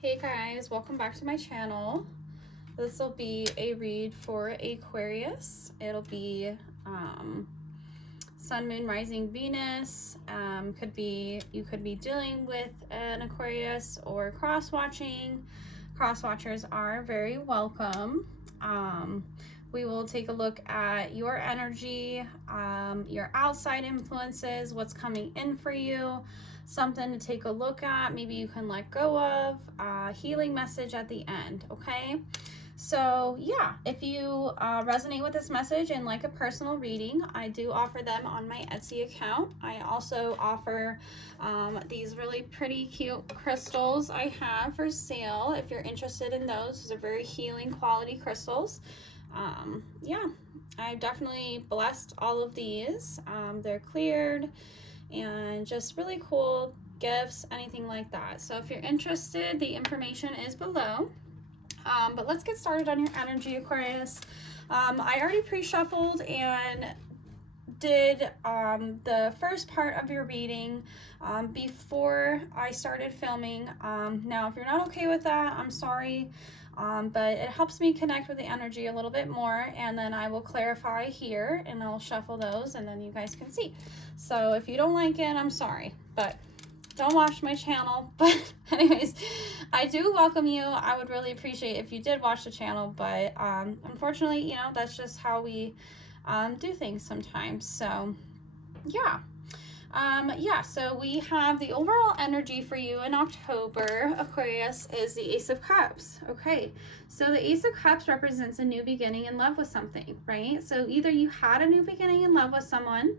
Hey guys, welcome back to my channel. This will be a read for Aquarius. It'll be Sun, Moon, Rising, Venus. You could be dealing with an Aquarius or cross-watching. Cross-watchers are very welcome. We will take a look at your energy, your outside influences, what's coming in for you, something to take a look at, maybe you can let go of, healing message at the end, okay? So yeah, if you resonate with this message and like a personal reading, I do offer them on my Etsy account. I also offer these really pretty cute crystals I have for sale. If you're interested in those, these are very healing quality crystals. Yeah, I've definitely blessed all of these. They're cleared and just really cool gifts, anything like that. So if you're interested, the information is below. But let's get started on your energy, Aquarius. I already pre-shuffled and did the first part of your reading before I started filming. Now, if you're not okay with that, I'm sorry. But it helps me connect with the energy a little bit more, and then I will clarify here and I'll shuffle those and then you guys can see. So if you don't like it, I'm sorry, but don't watch my channel. But anyways, I do welcome you. I would really appreciate if you did watch the channel, but unfortunately, you know, that's just how we do things sometimes. So yeah. So we have the overall energy for you in October, Aquarius, is the Ace of Cups. Okay, so the Ace of Cups represents a new beginning in love with something, right? So either you had a new beginning in love with someone,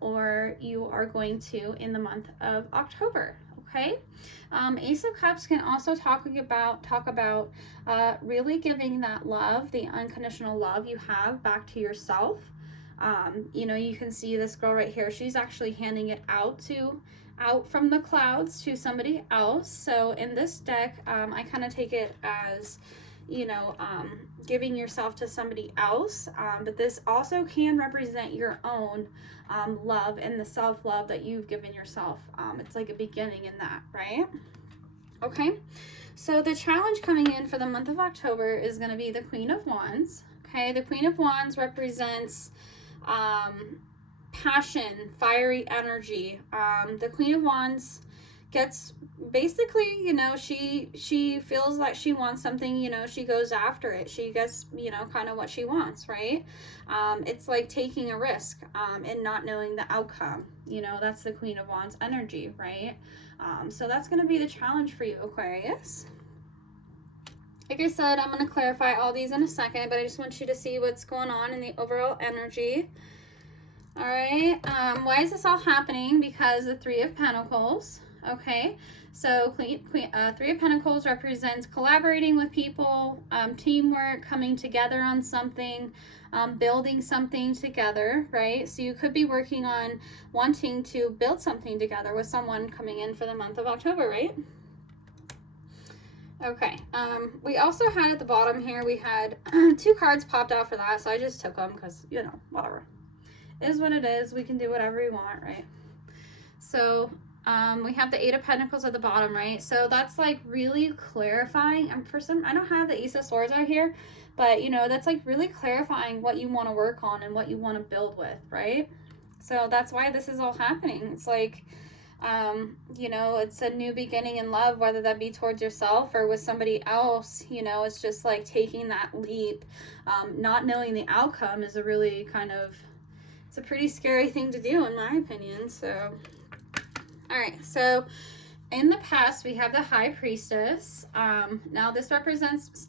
or you are going to in the month of October. Okay, Ace of Cups can also talk about really giving that love, the unconditional love you have, back to yourself. You know, you can see this girl right here. She's actually handing it out from the clouds to somebody else. So in this deck, I kind of take it as, you know, giving yourself to somebody else. But this also can represent your own love and the self-love that you've given yourself. It's like a beginning in that, right? Okay. So the challenge coming in for the month of October is going to be the Queen of Wands. Okay. The Queen of Wands represents passion, fiery energy. The Queen of Wands gets basically, you know, she feels like she wants something, you know, she goes after it. She gets, you know, kind of what she wants, right? It's like taking a risk and not knowing the outcome. You know, that's the Queen of Wands energy, right? So that's going to be the challenge for you, Aquarius. Like I said, I'm going to clarify all these in a second, but I just want you to see what's going on in the overall energy. All right. Why is this all happening? Because the Three of Pentacles. Okay. So Three of Pentacles represents collaborating with people, teamwork, coming together on something, building something together, right? So you could be working on wanting to build something together with someone coming in for the month of October, right? Okay, we also had at the bottom here, we had two cards popped out for that, so I just took them because, you know, whatever. It is what it is. We can do whatever we want, right? So we have the Eight of Pentacles at the bottom, right? So that's like really clarifying. I don't have the Ace of Swords out here, but, you know, that's like really clarifying what you want to work on and what you want to build with, right? So that's why this is all happening. It's like, you know, it's a new beginning in love, whether that be towards yourself or with somebody else. You know, it's just like taking that leap. Not knowing the outcome is a really it's a pretty scary thing to do, in my opinion. So, all right. So in the past, we have the High Priestess. Now this represents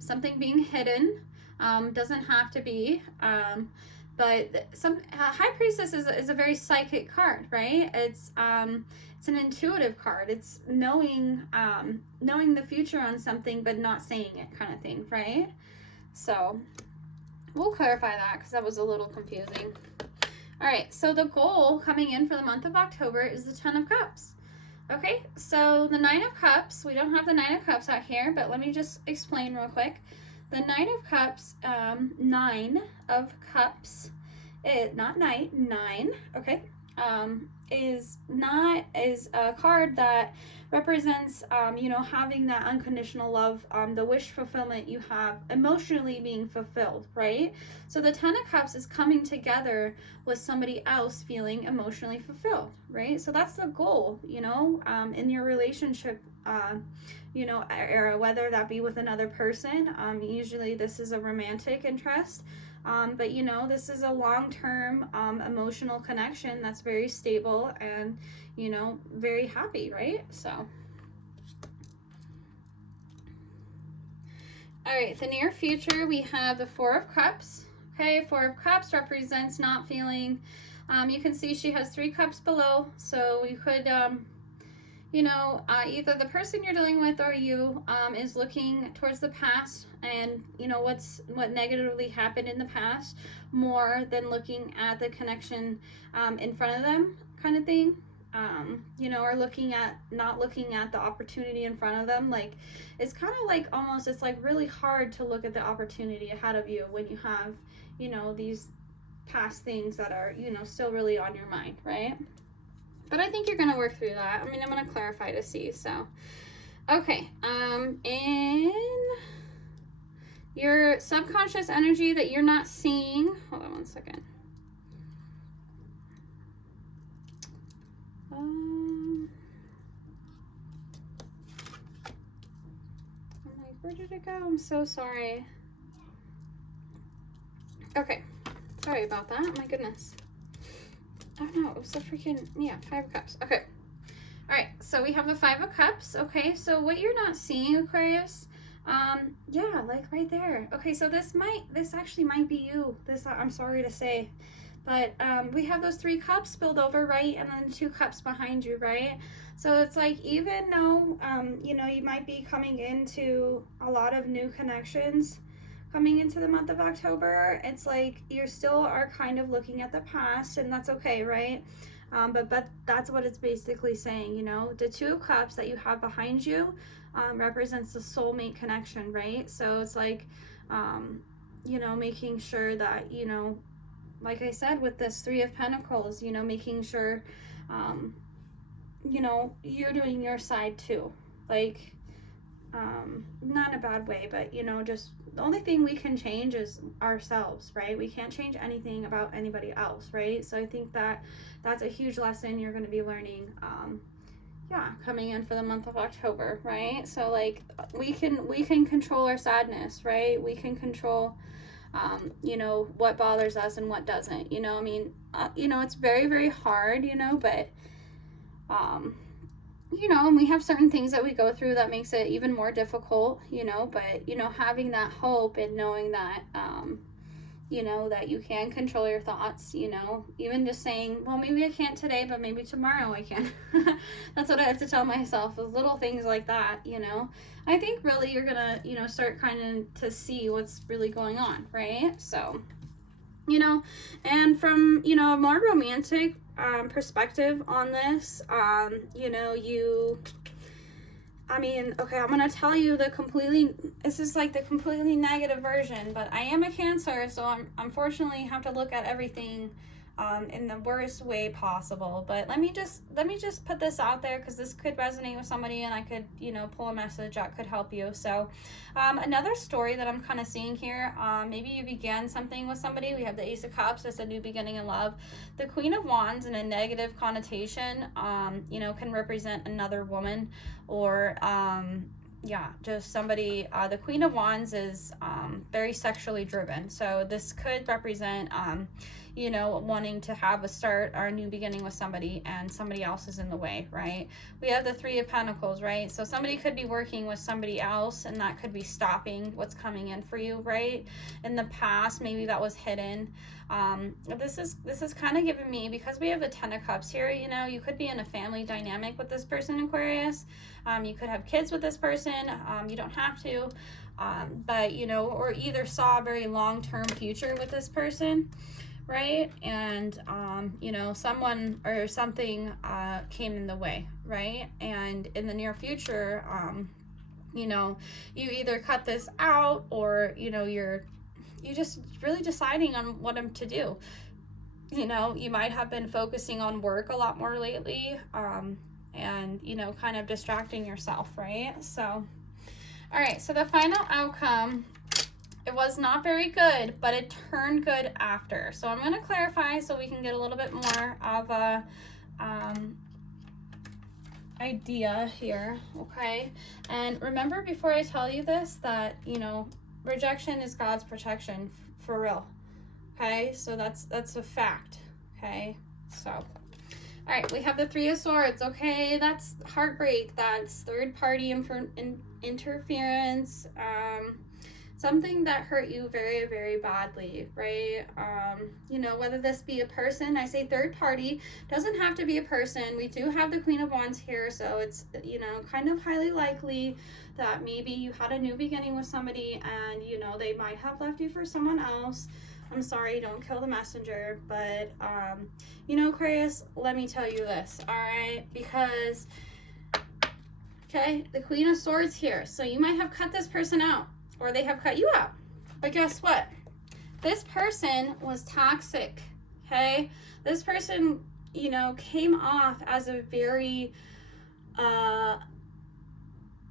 something being hidden. Doesn't have to be. But High Priestess is a very psychic card, right? It's an intuitive card. It's knowing the future on something, but not saying it, kind of thing, right? So we'll clarify that because that was a little confusing. All right, so the goal coming in for the month of October is the Ten of Cups. Okay, so the Nine of Cups, we don't have the Nine of Cups out here, but let me just explain real quick. The Nine of Cups, Nine of Cups, not nine, okay, is a card that represents, you know, having that unconditional love, the wish fulfillment you have emotionally being fulfilled, right? So the Ten of Cups is coming together with somebody else feeling emotionally fulfilled, right? So that's the goal, you know, in your relationship, you know, era, whether that be with another person. Usually this is a romantic interest. But you know, this is a long-term emotional connection that's very stable and, you know, very happy, right? So, all right, the near future, we have the Four of Cups. Okay, Four of Cups represents not feeling, you can see she has 3 cups below, so we could, you know, either the person you're dealing with or you is looking towards the past and, you know, what negatively happened in the past more than looking at the connection in front of them, kind of thing. You know, or not looking at the opportunity in front of them. Like, it's kind of like almost, it's like really hard to look at the opportunity ahead of you when you have, you know, these past things that are, you know, still really on your mind, right? But I think you're going to work through that. I mean, I'm going to clarify to see. So, okay. In your subconscious energy that you're not seeing. Hold on one second. I'm like, where did it go? I'm so sorry. Okay. Sorry about that. My goodness. Oh no, it was the freaking, yeah, 5 of Cups. Okay. All right, so we have the 5 of Cups. Okay, so what you're not seeing, Aquarius, yeah, like right there. Okay, so this actually might be you. This, I'm sorry to say, but we have those 3 cups spilled over, right? And then 2 cups behind you, right? So it's like, even though, you know, you might be coming into a lot of new connections coming into the month of October, it's like you still are kind of looking at the past, and that's okay, right? But that's what it's basically saying, you know. The 2 of Cups that you have behind you represents the soulmate connection, right? So it's like, you know, making sure that, you know, like I said with this 3 of Pentacles, you know, making sure, you know, you're doing your side too. Like, not in a bad way, but, you know, just the only thing we can change is ourselves, right? We can't change anything about anybody else, right? So I think that that's a huge lesson you're going to be learning, yeah, coming in for the month of October, right? So like, we can control our sadness, right? We can control, you know, what bothers us and what doesn't, you know. I mean, you know, it's very, very hard, you know, but, you know, and we have certain things that we go through that makes it even more difficult, you know, but, you know, having that hope and knowing that, you know, that you can control your thoughts, you know, even just saying, well, maybe I can't today, but maybe tomorrow I can. That's what I have to tell myself, is little things like that, you know. I think really you're gonna, you know, start kind of to see what's really going on, right? So, you know, and from, you know, a more romantic perspective on this, you know, I mean, okay, I'm going to tell you this is like the completely negative version, but I am a Cancer, so I'm unfortunately have to look at everything in the worst way possible. But let me just put this out there, because this could resonate with somebody, and I could, you know, pull a message that could help you. So another story that I'm kind of seeing here, maybe you began something with somebody. We have the Ace of Cups, it's a new beginning in love. The Queen of Wands in a negative connotation, you know, can represent another woman, or yeah, just somebody. The Queen of Wands is very sexually driven, so this could represent you know, wanting to have a start or a new beginning with somebody, and somebody else is in the way, right? We have the 3 of Pentacles, right? So somebody could be working with somebody else, and that could be stopping what's coming in for you, right? In the past, maybe that was hidden. This is kind of giving me, because we have the 10 of Cups here, you know, you could be in a family dynamic with this person, Aquarius. You could have kids with this person. You don't have to, but, you know, or either saw a very long-term future with this person, right? And you know, someone or something came in the way, right? And in the near future, you know, you either cut this out, or, you know, you're just really deciding on what to do. You know, you might have been focusing on work a lot more lately, and, you know, kind of distracting yourself, right? So, all right, so the final outcome, it was not very good, but it turned good after. So I'm going to clarify so we can get a little bit more of a idea here, okay? And remember, before I tell you this, that, you know, rejection is God's protection, for real, okay? So that's a fact, okay? So, all right, we have the Three of Swords, okay? That's heartbreak, that's third party interference, something that hurt you very, very badly, right? You know, whether this be a person, I say third party, doesn't have to be a person. We do have the Queen of Wands here, so it's, you know, kind of highly likely that maybe you had a new beginning with somebody and, you know, they might have left you for someone else. I'm sorry, don't kill the messenger, but, you know, Aquarius, let me tell you this, all right? Because, okay, the Queen of Swords here, so you might have cut this person out, or they have cut you out. But guess what? This person was toxic, okay? This person, you know, came off as a very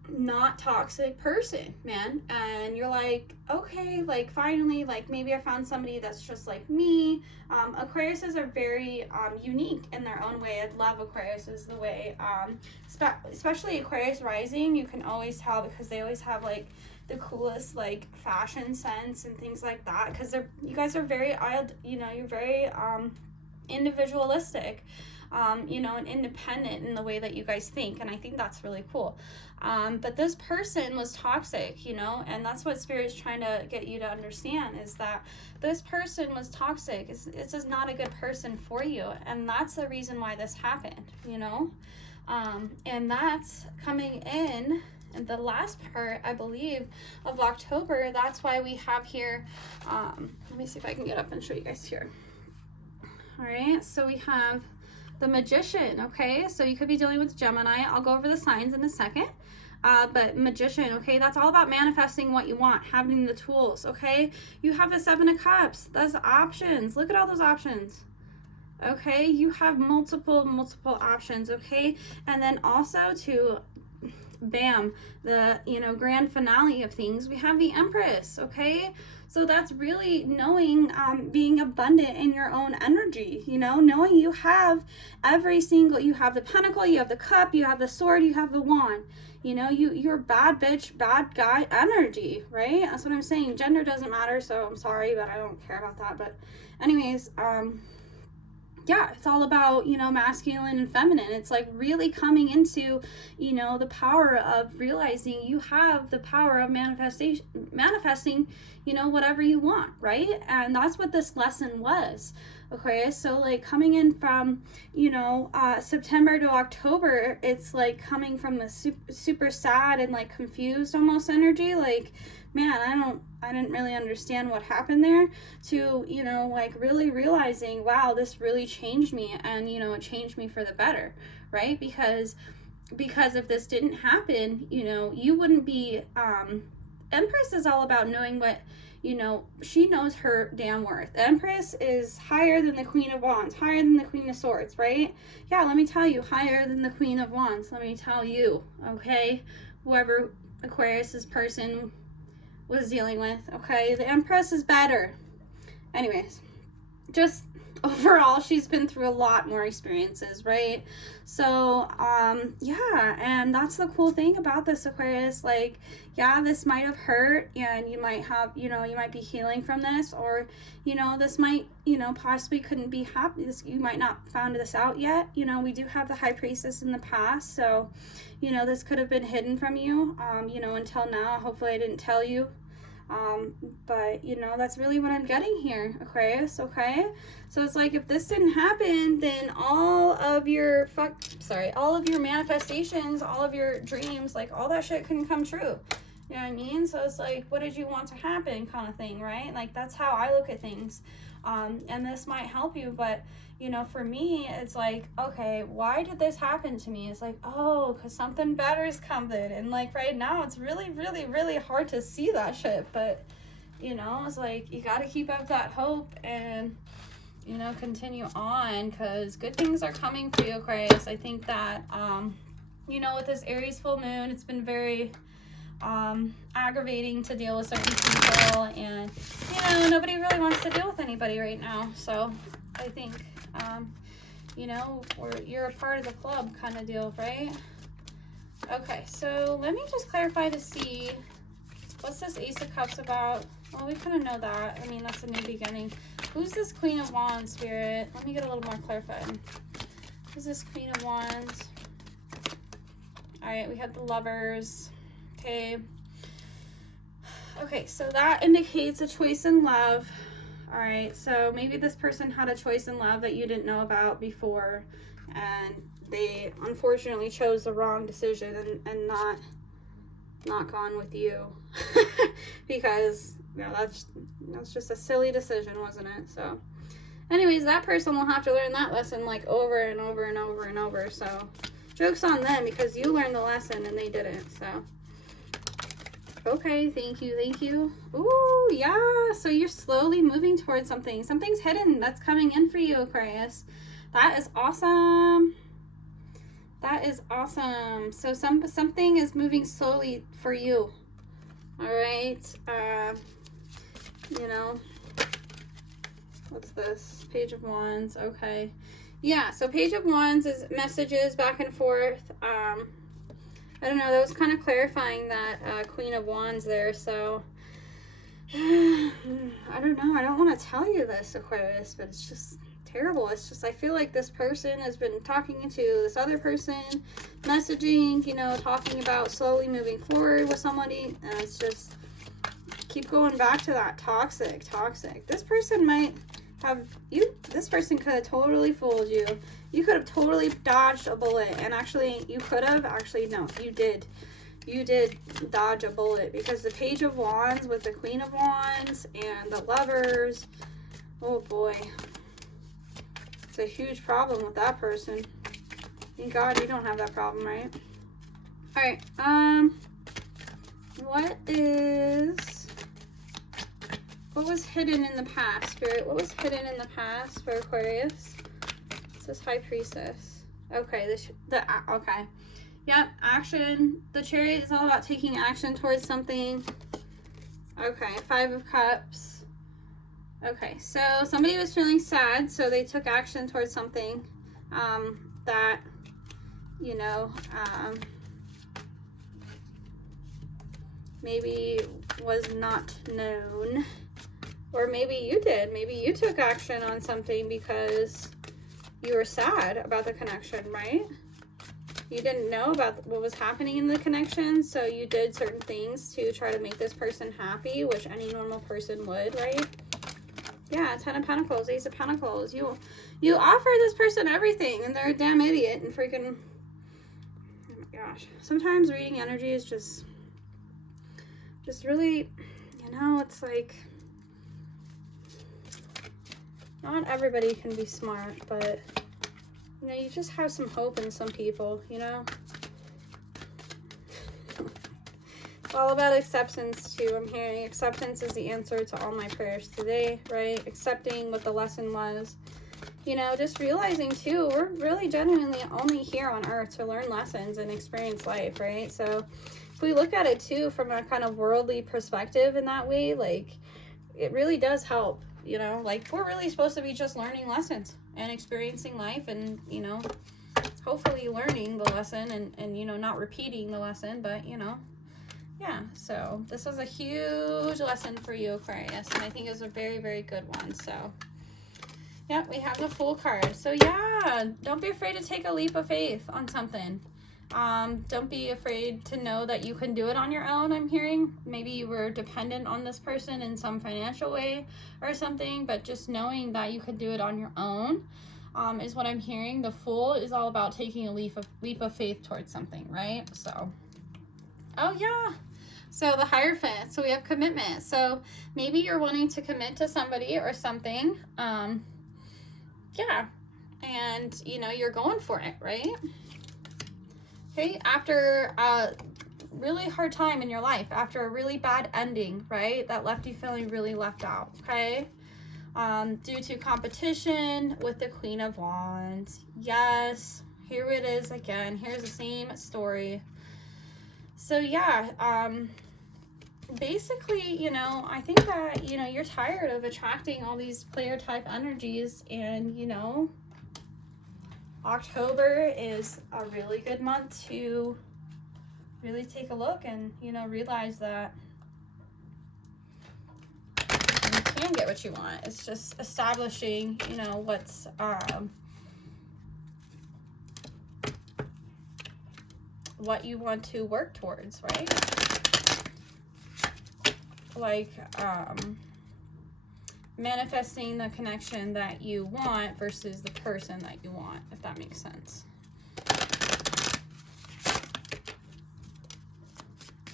not toxic person, man. And you're like, okay, like finally, like maybe I found somebody that's just like me. Aquariuses are very unique in their own way. I love Aquariuses the way, especially Aquarius rising, you can always tell because they always have like the coolest like fashion sense and things like that, because you guys are very, you know, you're very individualistic, you know, and independent in the way that you guys think, and I think that's really cool. But this person was toxic, you know, and that's what Spirit's trying to get you to understand, is that this person was toxic. This is not a good person for you, and that's the reason why this happened, you know. And that's coming in the last part, I believe, of October. That's why we have here, let me see if I can get up and show you guys here. All right, so we have the Magician, okay? So you could be dealing with Gemini. I'll go over the signs in a second. But Magician, okay, that's all about manifesting what you want, having the tools, okay? You have the Seven of Cups. That's options. Look at all those options. Okay, you have multiple options, okay? And then also to bam, the, you know, grand finale of things, we have the Empress, okay? So that's really knowing, being abundant in your own energy, you know, knowing you have every single, you have the Pentacle, you have the Cup, you have the Sword, you have the Wand, you know, you're bad bitch, bad guy energy, right? That's what I'm saying. Gender doesn't matter, so I'm sorry, but I don't care about that. But anyways, yeah, it's all about, you know, masculine and feminine. It's like really coming into, you know, the power of realizing you have the power of manifesting, you know, whatever you want, right? And that's what this lesson was, Aquarius. So like coming in from, you know, September to October, it's like coming from the super sad and like confused almost energy, like, man, I didn't really understand what happened there, to, you know, like really realizing, wow, this really changed me, and, you know, it changed me for the better, right? Because if this didn't happen, you know, you wouldn't be, Empress is all about knowing what, you know, she knows her damn worth. Empress is higher than the Queen of Wands, higher than the Queen of Swords, right? Yeah, let me tell you, higher than the Queen of Wands, let me tell you, okay? Whoever Aquarius's person was dealing with, okay? The Empress is better. Anyways, just overall, she's been through a lot more experiences, right? So, yeah, and that's the cool thing about this, Aquarius. Like, yeah, this might have hurt, and you might have, you know, you might be healing from this, or, you know, this might, you know, possibly couldn't be happy. You might not found this out yet. You know, we do have the High Priestess in the past, so, you know, this could have been hidden from you, you know, until now. Hopefully I didn't tell you. But, you know, that's really what I'm getting here, Aquarius, okay? So it's like, if this didn't happen, then all of your manifestations, all of your dreams, like, all that shit couldn't come true. You know what I mean? So it's like, what did you want to happen kind of thing, right? Like, that's how I look at things. And this might help you, but, you know, for me, it's like, okay, why did this happen to me? It's like, oh, because something better is coming. And like right now, it's really, really, really hard to see that shit. But, you know, it's like, you got to keep up that hope. And, you know, continue on, because good things are coming for you, Aquarius. I think that, you know, with this Aries full moon, it's been very aggravating to deal with certain people, and, you know, nobody really wants to deal with anybody right now. So I think, you know, you're a part of the club kind of deal, right? Okay, so let me just clarify to see, what's this Ace of Cups about? Well, we kind of know that. I mean, that's a new beginning. Who's this Queen of Wands, Spirit? Let me get a little more clarified. Who's this Queen of Wands? All right, we have the Lovers. Okay. Okay, so that indicates a choice in love. All right, so maybe this person had a choice in love that you didn't know about before, and they unfortunately chose the wrong decision and not gone with you. Because, yeah, that's just a silly decision, wasn't it? So anyways, that person will have to learn that lesson like over and over and over and over. So joke's on them, because you learned the lesson and they didn't. So okay, thank you. Ooh, yeah, so you're slowly moving towards something. Something's hidden that's coming in for you, Aquarius. That is awesome. That is awesome. So something is moving slowly for you. All right. You know, what's this? Page of Wands. Okay. Yeah, so Page of Wands is messages back and forth. I don't know, that was kind of clarifying that Queen of Wands there, so I don't know. I don't want to tell you this, Aquarius, but it's just terrible. It's just, I feel like this person has been talking to this other person, messaging, you know, talking about slowly moving forward with somebody, and it's just keep going back to that toxic. This person might have you, this person could have totally fooled you. You could have totally dodged a bullet, and actually you could have, no, you did dodge a bullet, because the Page of Wands with the Queen of Wands and the Lovers, oh boy, it's a huge problem with that person. Thank God you don't have that problem, right? All right, what was hidden in the past, Spirit? What was hidden in the past for Aquarius? It says High Priestess. Okay, okay. Yep, action. The Chariot is all about taking action towards something. Okay, Five of Cups. Okay, so somebody was feeling sad, so they took action towards something that, you know, maybe was not known. Or maybe you did. Maybe you took action on something because you were sad about the connection, right? You didn't know about what was happening in the connection, so you did certain things to try to make this person happy, which any normal person would, right? Yeah, Ten of Pentacles, Ace of Pentacles. You offer this person everything, and they're a damn idiot and freaking... Oh my gosh. Sometimes reading energy is just really, you know, it's like... Not everybody can be smart, but, you know, you just have some hope in some people, you know? It's all about acceptance, too. I'm hearing acceptance is the answer to all my prayers today, right? Accepting what the lesson was. You know, just realizing, too, we're really genuinely only here on Earth to learn lessons and experience life, right? So if we look at it, too, from a kind of worldly perspective in that way, like, it really does help. You know, like, we're really supposed to be just learning lessons and experiencing life and, you know, hopefully learning the lesson and you know, not repeating the lesson, but, you know, yeah. So this was a huge lesson for you, Aquarius, and I think it's a very, very good one. So, yeah, we have the Fool card. So, yeah, don't be afraid to take a leap of faith on something. Don't be afraid to know that you can do it on your own, I'm hearing. Maybe you were dependent on this person in some financial way or something, but just knowing that you could do it on your own is what I'm hearing. The Fool is all about taking a leap of faith towards something, right? So, oh yeah. So the Hierophant. So we have commitment. So maybe you're wanting to commit to somebody or something. Yeah. And, you know, you're going for it, right? Okay, after a really hard time in your life, after a really bad ending, right, that left you feeling really left out, okay? due to competition with the Queen of Wands. Yes, here it is again. Here's the same story. So yeah, basically, you know, I think that, you know, you're tired of attracting all these player type energies, and, you know, October is a really good month to really take a look and, you know, realize that you can get what you want. It's just establishing, you know, what's what you want to work towards, right? Like manifesting the connection that you want versus the person that you want, if that makes sense.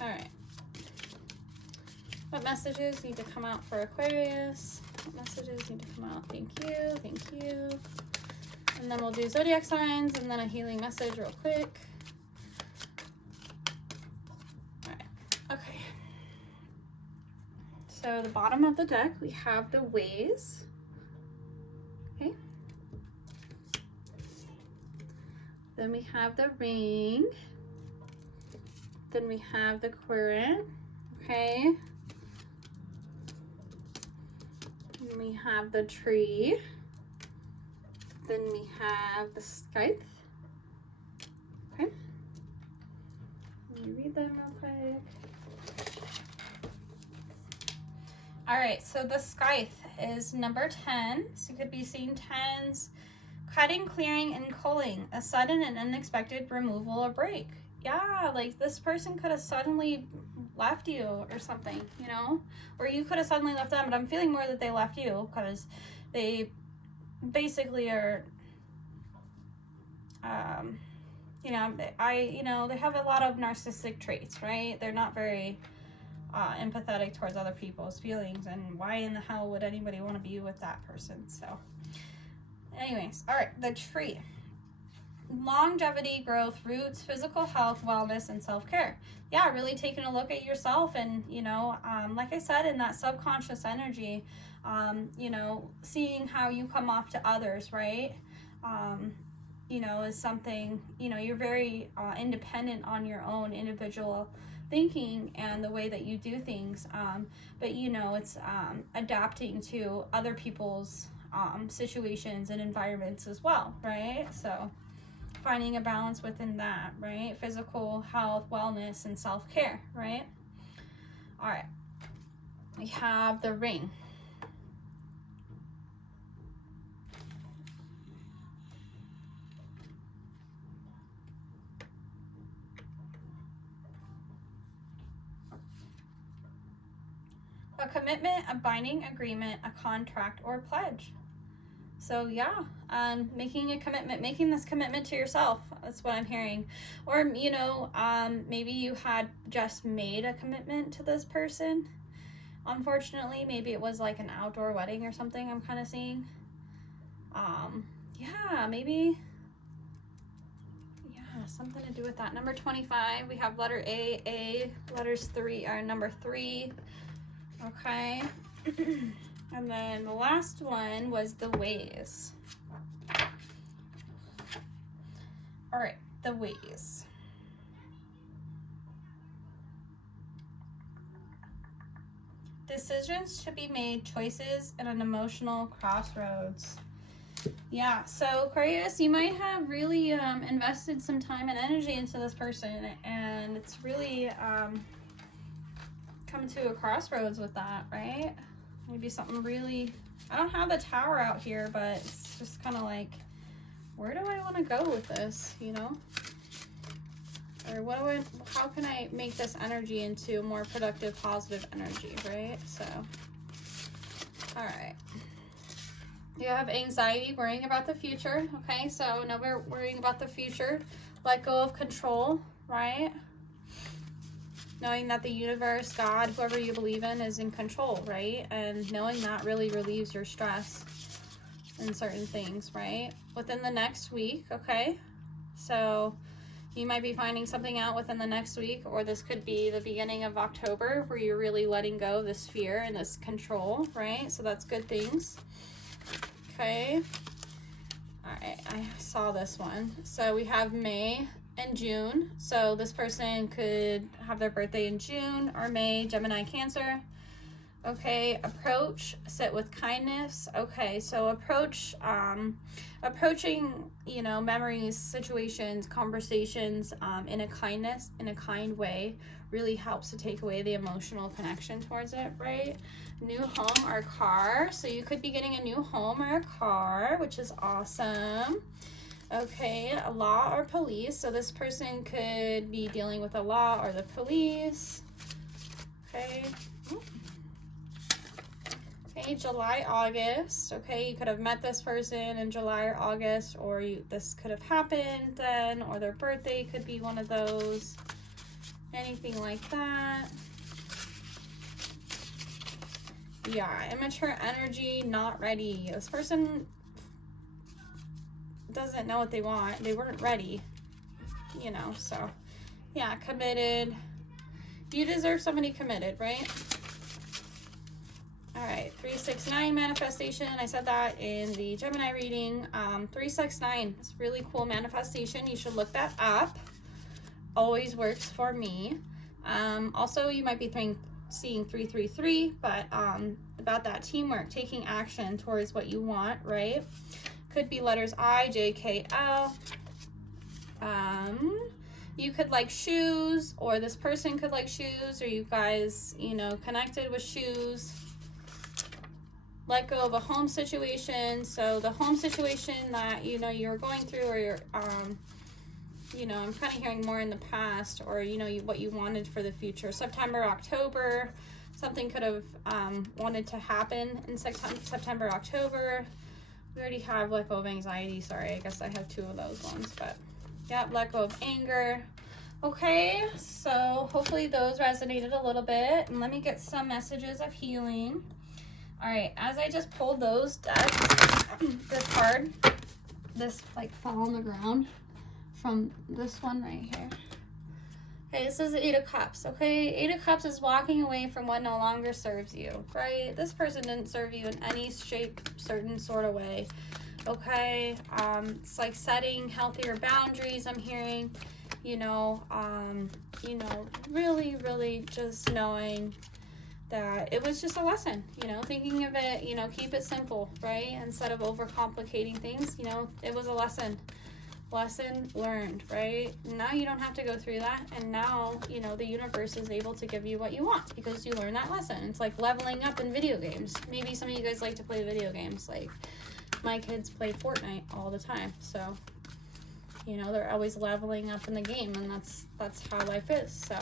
All right. What messages need to come out for Aquarius? What messages need to come out? Thank you. Thank you. And then we'll do zodiac signs and then a healing message real quick. All right. Okay. So the bottom of the deck, we have the ways. Okay. Then we have the ring. Then we have the current. Okay. Then we have the tree. Then we have the scythe. Okay. Let me read them real quick. All right, so the scythe is number 10. So you could be seeing 10s. Cutting, clearing, and culling. A sudden and unexpected removal or break. Yeah, like this person could have suddenly left you or something, you know? Or you could have suddenly left them, but I'm feeling more that they left you because they basically are, you know, they have a lot of narcissistic traits, right? They're not very empathetic towards other people's feelings, and why in the hell would anybody want to be with that person? So anyways, all right, the tree. Longevity, growth, roots, physical health, wellness, and self-care. Yeah, really taking a look at yourself, and, you know, like I said, in that subconscious energy, you know, seeing how you come off to others, right? You know, is something, you know, you're very independent on your own individual thinking and the way that you do things, but, you know, it's adapting to other people's situations and environments as well, right? So finding a balance within that, right? Physical health, wellness, and self-care, right? All right. We have the ring. A commitment, a binding agreement, a contract, or pledge. So yeah, making a commitment, making this commitment to yourself. That's what I'm hearing. Or, you know, maybe you had just made a commitment to this person. Unfortunately, maybe it was like an outdoor wedding or something I'm kind of seeing. Yeah, maybe. Yeah, something to do with that. Number 25, we have letter A, letters 3 are number 3. Okay. And then the last one was the ways. All right, the ways. Decisions to be made, choices, and an emotional crossroads. Yeah, so Aquarius, you might have really invested some time and energy into this person, and it's really come to a crossroads with that, right? Maybe something really, I don't have the tower out here, but it's just kind of like, where do I want to go with this, you know? Or how can I make this energy into more productive, positive energy, right? So, all right. You have anxiety, worrying about the future, okay? So, no, we're worrying about the future. Let go of control, right? Knowing that the universe, God, whoever you believe in, is in control, right? And knowing that really relieves your stress in certain things, right? Within the next week, okay? So, You might be finding something out within the next week, or this could be the beginning of October where you're really letting go of this fear and this control, right? So that's good things. Okay. All right, I saw this one. So we have May and June. So this person could have their birthday in June or May, Gemini, Cancer. Okay, approach, sit with kindness. Okay, so approaching, you know, memories, situations, conversations in a kind way really helps to take away the emotional connection towards it, right? New home or car. So you could be getting a new home or a car, which is awesome. Okay, a law or police. So this person could be dealing with the law or the police. Okay. Okay, July, August. Okay, you could have met this person in July or August, or this could have happened then, or their birthday could be one of those. Anything like that. Yeah, immature energy, not ready. This person doesn't know what they want. They weren't ready, you know, so yeah, committed. You deserve somebody committed, right? All right, 369 manifestation. I said that in the Gemini reading. 369 is really cool manifestation. You should look that up. Always works for me. Also, you might be seeing 333, but about that teamwork, taking action towards what you want, right? Could be letters I, J, K, L. You could like shoes, or this person could like shoes, or you guys, you know, connected with shoes. Let go of a home situation. So the home situation that, you know, you're going through, or you're, you know, I'm kind of hearing more in the past, or, you know, what you wanted for the future. September, October, something could have wanted to happen in September, October. We already have let go of anxiety. Sorry, I guess I have two of those ones, but yeah, let go of anger. Okay, so hopefully those resonated a little bit, and let me get some messages of healing. All right, as I just pulled those decks, this card, this like fell on the ground from this one right here. Okay, this is the Eight of Cups, okay? Eight of Cups is walking away from what no longer serves you, right? This person didn't serve you in any shape, certain sort of way, okay? It's like setting healthier boundaries, I'm hearing, you know, really, really just knowing that it was just a lesson, you know, thinking of it, you know, keep it simple, right? Instead of overcomplicating things, you know, it was a lesson learned, right? Now you don't have to go through that, and now, you know, the universe is able to give you what you want because you learned that lesson. It's like leveling up in video games. Maybe some of you guys like to play video games. Like my kids play Fortnite all the time, so, you know, they're always leveling up in the game, and that's how life is. So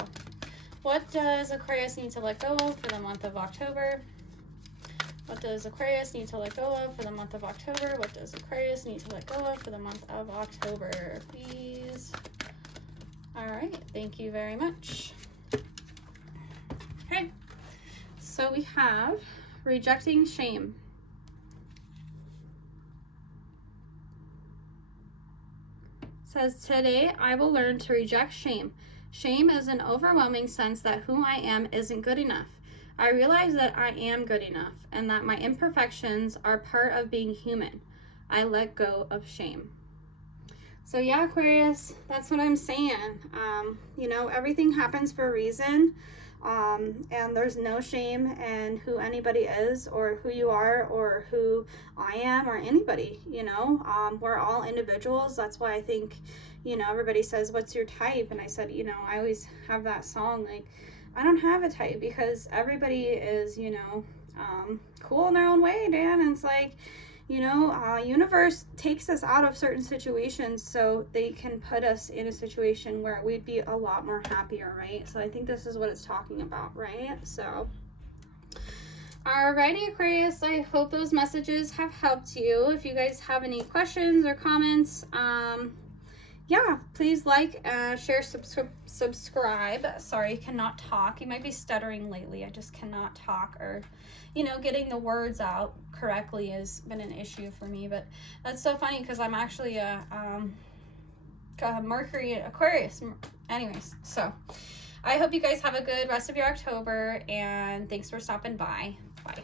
what does Aquarius need to let go of for the month of October? What does Aquarius need to let go of for the month of October? What does Aquarius need to let go of for the month of October, please? All right, thank you very much. Okay, so we have rejecting shame. It says, today I will learn to reject shame. Shame is an overwhelming sense that who I am isn't good enough. I realize that I am good enough and that my imperfections are part of being human. I let go of shame. So yeah, Aquarius, that's what I'm saying. You know, everything happens for a reason. And there's no shame in who anybody is, or who you are, or who I am, or anybody, you know. We're all individuals. That's why I think, you know, everybody says, what's your type? And I said, you know, I always have that song, like, I don't have a type, because everybody is, you know, cool in their own way, Dan. And it's like, you know, universe takes us out of certain situations so they can put us in a situation where we'd be a lot more happier, right? So I think this is what it's talking about, right? So, alrighty, Aquarius, I hope those messages have helped you. If you guys have any questions or comments, yeah, please like, share, subscribe. Sorry, cannot talk. You might be stuttering lately. I just cannot talk, or, you know, getting the words out correctly has been an issue for me. But that's so funny because I'm actually a Mercury Aquarius. Anyways, so I hope you guys have a good rest of your October, and thanks for stopping by. Bye.